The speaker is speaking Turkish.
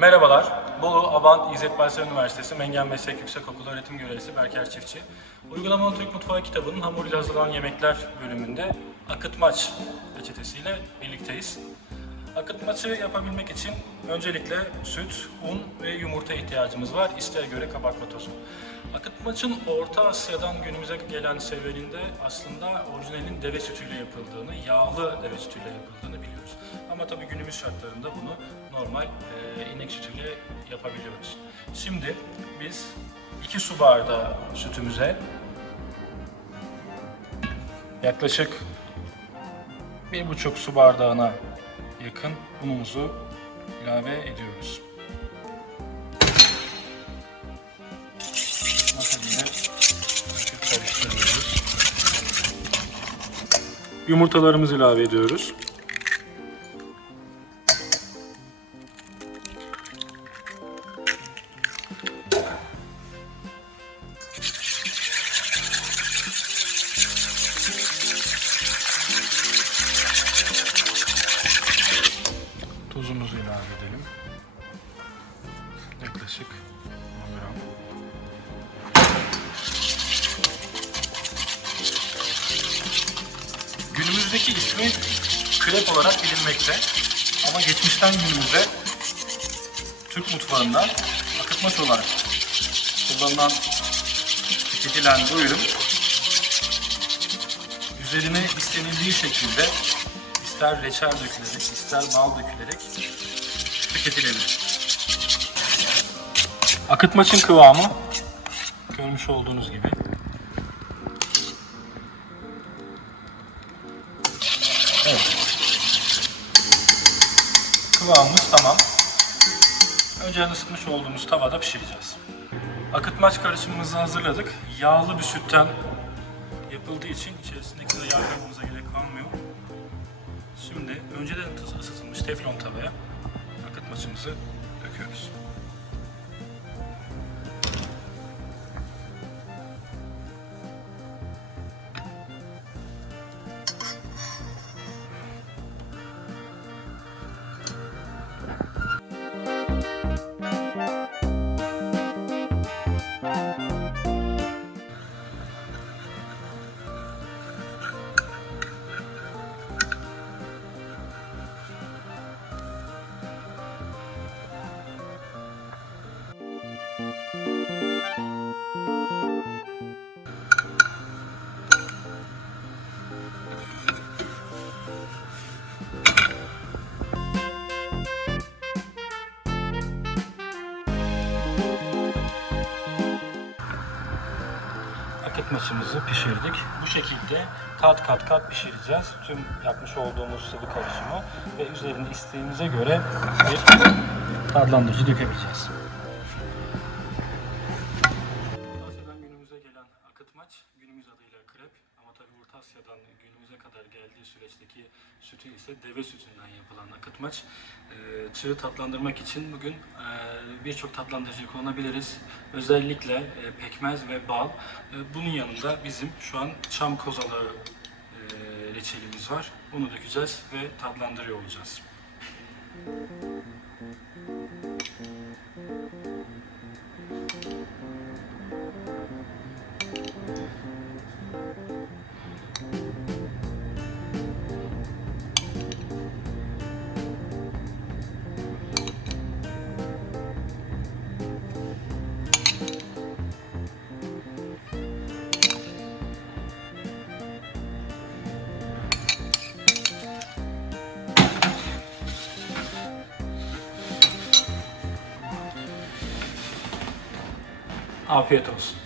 Merhabalar, Bolu Abant İzzet Baysal Üniversitesi Mengen Meslek Yüksekokulu öğretim görevlisi Berker Çiftçi. Uygulamalı Türk Mutfağı kitabının hamuruyla hazırlanan yemekler bölümünde akıtmaç reçetesiyle birlikteyiz. Akıtmaçı yapabilmek için öncelikle süt, un ve yumurta ihtiyacımız var. İsteğe göre kabartma tozu. Akıtmaçın Orta Asya'dan günümüze gelen serüveninde aslında orijinalin deve sütüyle yapıldığını, yağlı deve sütüyle yapıldığını biliyoruz. Ama tabii günümüz şartlarında bunu normal e, inek sütüyle yapabiliyoruz. Şimdi biz 2 su bardağı sütümüze yaklaşık bir buçuk su bardağına yakın unumuzu ilave ediyoruz. Yumurtalarımızı ilave ediyoruz. Tuzumuzu ilave edelim. Yaklaşık 10 gram. Günümüzdeki ismi krep olarak bilinmekte. Ama geçmişten günümüze Türk mutfağında akıtmaç olarak kullanılan, tüketilen bu ürün üzerine istenildiği şekilde ister reçel dökülerek, ister bal dökülerek tüketilebilir. Akıtmaçın kıvamı görmüş olduğunuz gibi. Evet. Kıvamımız tamam. Önceden ısıtmış olduğumuz tavada pişireceğiz. Akıtmaç karışımımızı hazırladık. Yağlı bir sütten yapıldığı için içerisinde ekstra yağ koymamıza gerek kalmıyor. Şimdi önceden ısıtılmış teflon tavaya akıtmaçımızı döküyoruz. Akıtmaçımızı pişirdik. Bu şekilde kat kat kat pişireceğiz. Tüm yapmış olduğumuz sıvı karışımı ve üzerinde isteğimize göre bir tatlandırıcı dökebileceğiz. Günümüze gelen akıtmaç günümüz adıyla krep ama tabii Orta Asya'dan günümüze kadar geldiği süreçteki sütü ise deve sütünden yapılan akıtmaç. Ee, Çığı tatlandırmak için bugün e, birçok tatlandırıcı kullanabiliriz. Özellikle e, pekmez ve bal. E, Bunun yanında bizim şu an çam kozalı e, reçelimiz var. Bunu dökeceğiz ve tatlandırıyor olacağız. Afiyet olsun.